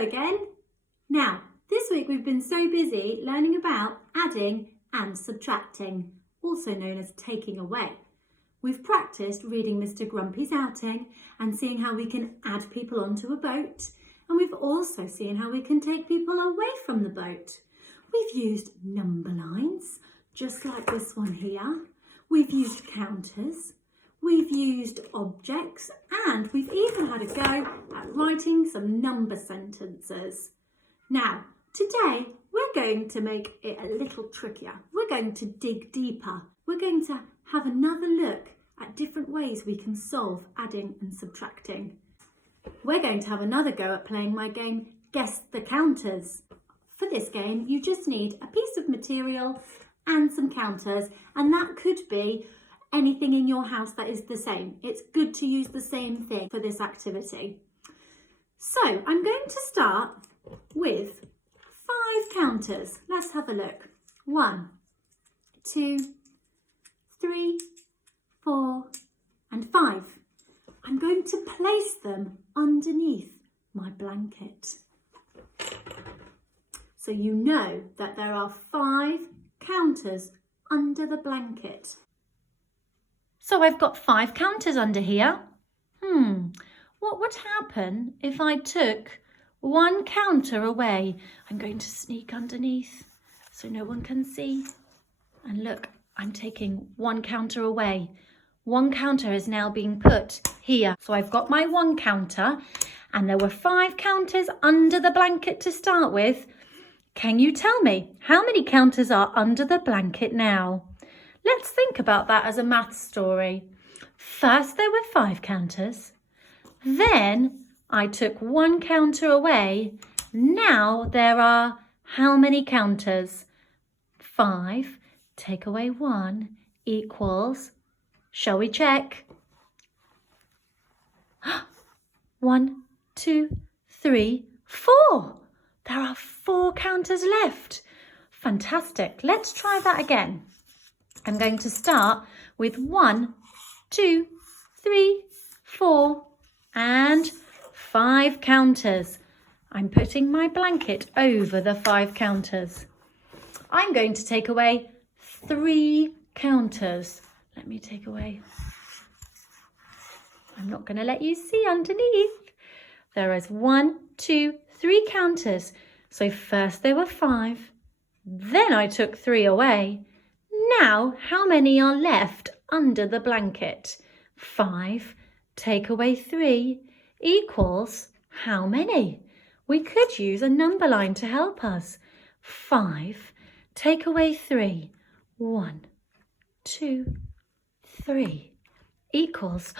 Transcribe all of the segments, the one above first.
Hello again. Now, this week we've been so busy learning about adding and subtracting, also known as taking away. We've practiced reading Mr. Grumpy's outing and seeing how we can add people onto a boat, and we've also seen how we can take people away from the boat. We've used number lines, just like this one here. We've used counters. We've used objects, and we've even had a go at writing some number sentences. Now, today we're going to make it a little trickier. We're going to dig deeper. We're going to have another look at different ways we can solve adding and subtracting. We're going to have another go at playing my game, Guess the Counters. For this game, you just need a piece of material and some counters, and that could be anything in your house that is the same. It's good to use the same thing for this activity. So I'm going to start with 5 counters. Let's have a look. 1, 2, 3, 4, and 5. I'm going to place them underneath my blanket. So you know that there are 5 counters under the blanket. So I've got 5 counters under here. What would happen if I took 1 counter away? I'm going to sneak underneath so no one can see. And look, I'm taking 1 counter away. 1 counter is now being put here. So I've got my 1 counter, and there were 5 counters under the blanket to start with. Can you tell me how many counters are under the blanket now? Let's think about that as a math story. First, there were 5 counters. Then I took 1 counter away. Now there are how many counters? 5, take away 1 equals, shall we check? 1, 2, 3, 4. There are 4 counters left. Fantastic. Let's try that again. I'm going to start with 1, 2, 3, 4, and 5 counters. I'm putting my blanket over the 5 counters. I'm going to take away 3 counters. Let me take away. I'm not going to let you see underneath. There is 1, 2, 3 counters. So first there were 5. Then I took 3 away. Now, how many are left under the blanket? 5, take away 3 equals how many? We could use a number line to help us. 5, take away 3. 1, 2, 3 equals...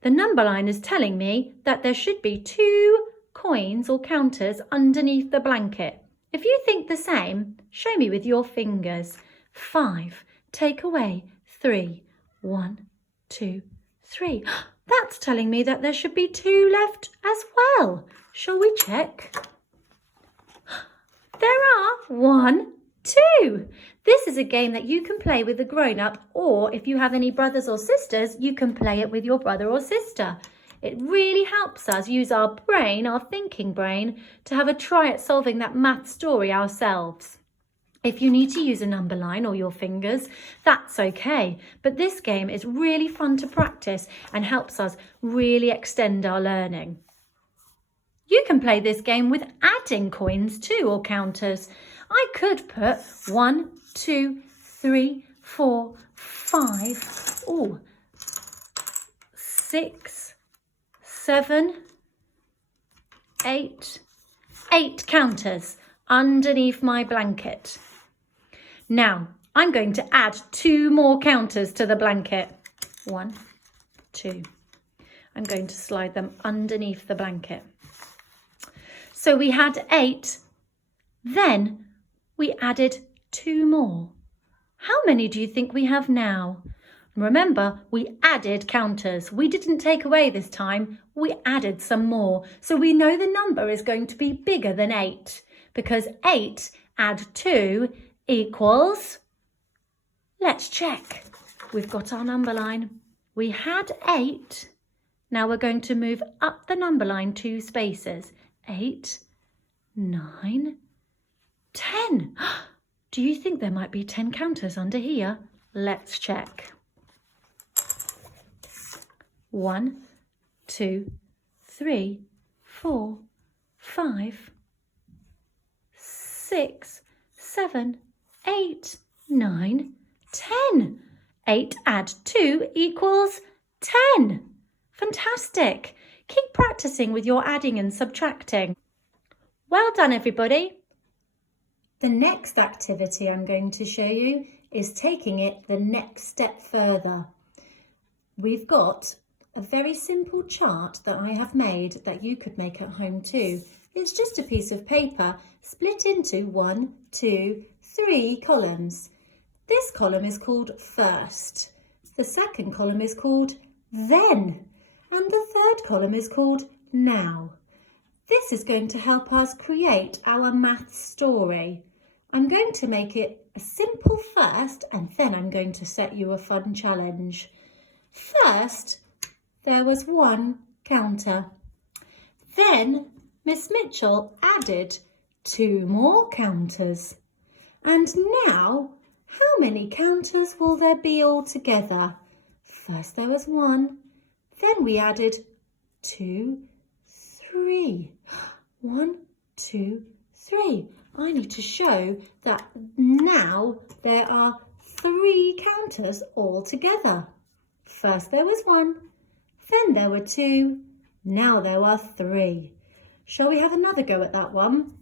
The number line is telling me that there should be 2 coins or counters underneath the blanket. If you think the same, show me with your fingers. 5, take away 3. 1, 2, 3. That's telling me that there should be 2 left as well. Shall we check? There are 1, 2. This is a game that you can play with a grown-up, or if you have any brothers or sisters, you can play it with your brother or sister. It really helps us use our brain, our thinking brain, to have a try at solving that math story ourselves. If you need to use a number line or your fingers, that's okay. But this game is really fun to practice and helps us really extend our learning. You can play this game with adding coins too, or counters. I could put 1, 2, 3, 4, 5, 6, 7, 8 counters underneath my blanket. Now, I'm going to add 2 more counters to the blanket. 1, 2. I'm going to slide them underneath the blanket. So we had 8. Then we added 2 more. How many do you think we have now? Remember, we added counters. We didn't take away this time. We added some more. So we know the number is going to be bigger than 8, because 8 add 2 equals... Let's check. We've got our number line. We had 8. Now we're going to move up the number line 2 spaces. 8, 9, 10. Do you think there might be 10 counters under here? Let's check. 1, 2, 3, 4, 5, 6, 7, 8, 9, 10. 8 add 2 equals 10. Fantastic. Keep practicing with your adding and subtracting. Well done, everybody. The next activity I'm going to show you is taking it the next step further. We've got a very simple chart that I have made that you could make at home too. It's just a piece of paper split into 1, 2, 3 columns. This column is called first. The second column is called then. And the third column is called now. This is going to help us create our maths story. I'm going to make it a simple first and then I'm going to set you a fun challenge. First, there was 1 counter. Then Miss Mitchell added 2 more counters. And now, how many counters will there be altogether? First there was 1, then we added 2, 3. 1, 2, 3. I need to show that now there are 3 counters altogether. First there was 1, then there were 2, now there are 3. Shall we have another go at that one?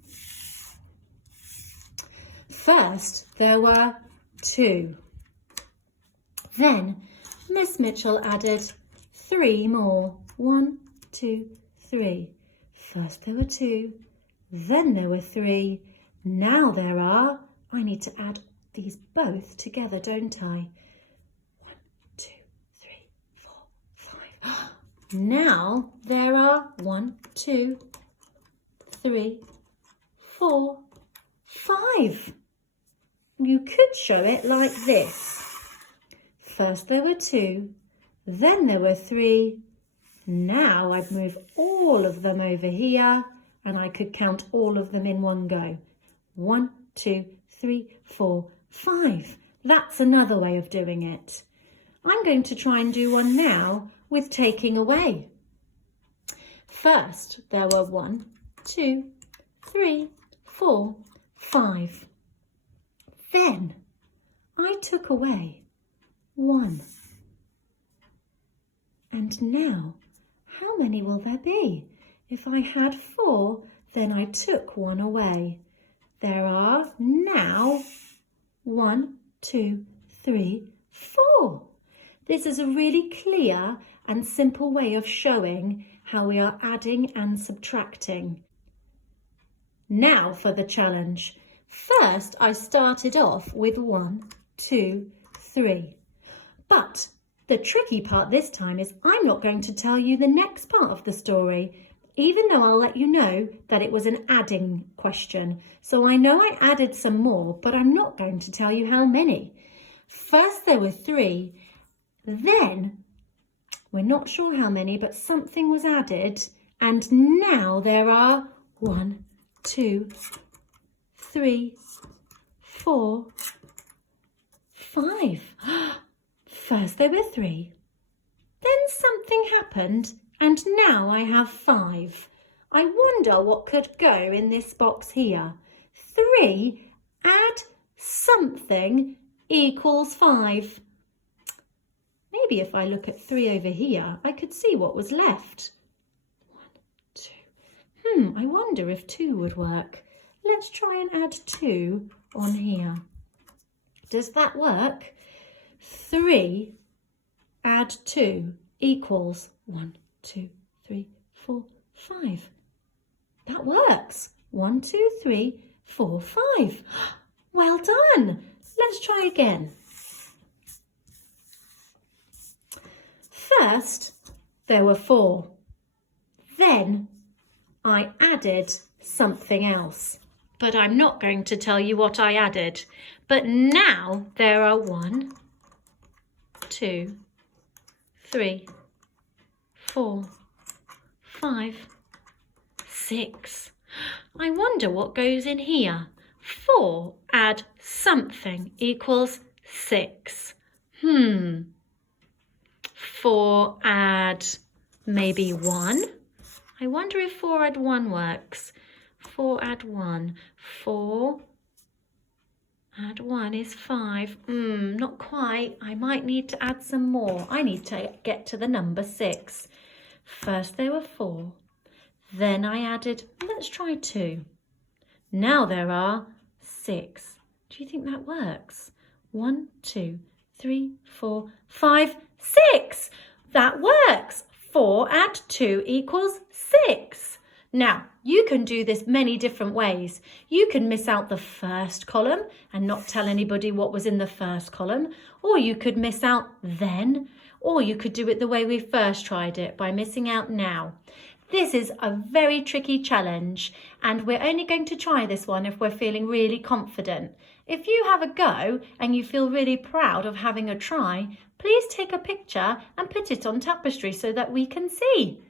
First there were 2. Then Miss Mitchell added 3 more. 1, 2, 3. First there were 2, then there were 3. Now there are, I need to add these both together, don't I? 1, 2, 3, 4, 5. Now there are 1, 2, 3, 4, 5. You could show it like this. First there were 2, then there were 3. Now I'd move all of them over here and I could count all of them in one go. 1, 2, 3, 4, 5. That's another way of doing it. I'm going to try and do one now with taking away. First, there were 1, 2, 3, 4, 5. Then I took away 1. And now, how many will there be? If I had 4, then I took 1 away. There are now 1, 2, 3, 4. This is a really clear and simple way of showing how we are adding and subtracting. Now for the challenge. First, I started off with 1, 2, 3. But the tricky part this time is I'm not going to tell you the next part of the story, even though I'll let you know that it was an adding question. So I know I added some more, but I'm not going to tell you how many. First there were 3, then we're not sure how many, but something was added, and now there are 1, 2, 3, 4, 5. First there were 3, then something happened, and now I have 5. I wonder what could go in this box here. 3 add something equals 5. Maybe if I look at 3 over here, I could see what was left. 1, 2. I wonder if 2 would work. Let's try and add 2 on here. Does that work? 3 add 2 equals 1, 2, 3, 4, 5. That works. 1, 2, 3, 4, 5. Well done. Let's try again. First, there were 4. Then I added something else. But I'm not going to tell you what I added. But now there are 1, 2, 3, 4, 5, 6. I wonder what goes in here. 4 add something equals 6. 4 add maybe 1. I wonder if 4 add 1 works. 4 add 1. 4 add 1 is 5. Not quite. I might need to add some more. I need to get to the number 6. First there were 4. Then I added, let's try 2. Now there are 6. Do you think that works? 1, 2, 3, 4, 5, 6. That works. 4 add 2 equals 6. Now, you can do this many different ways. You can miss out the first column and not tell anybody what was in the first column, or you could miss out then, or you could do it the way we first tried it, by missing out now. This is a very tricky challenge, and we're only going to try this one if we're feeling really confident. If you have a go and you feel really proud of having a try, please take a picture and put it on Tapestry so that we can see.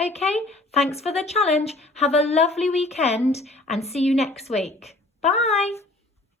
Okay, thanks for the challenge. Have a lovely weekend and see you next week. Bye.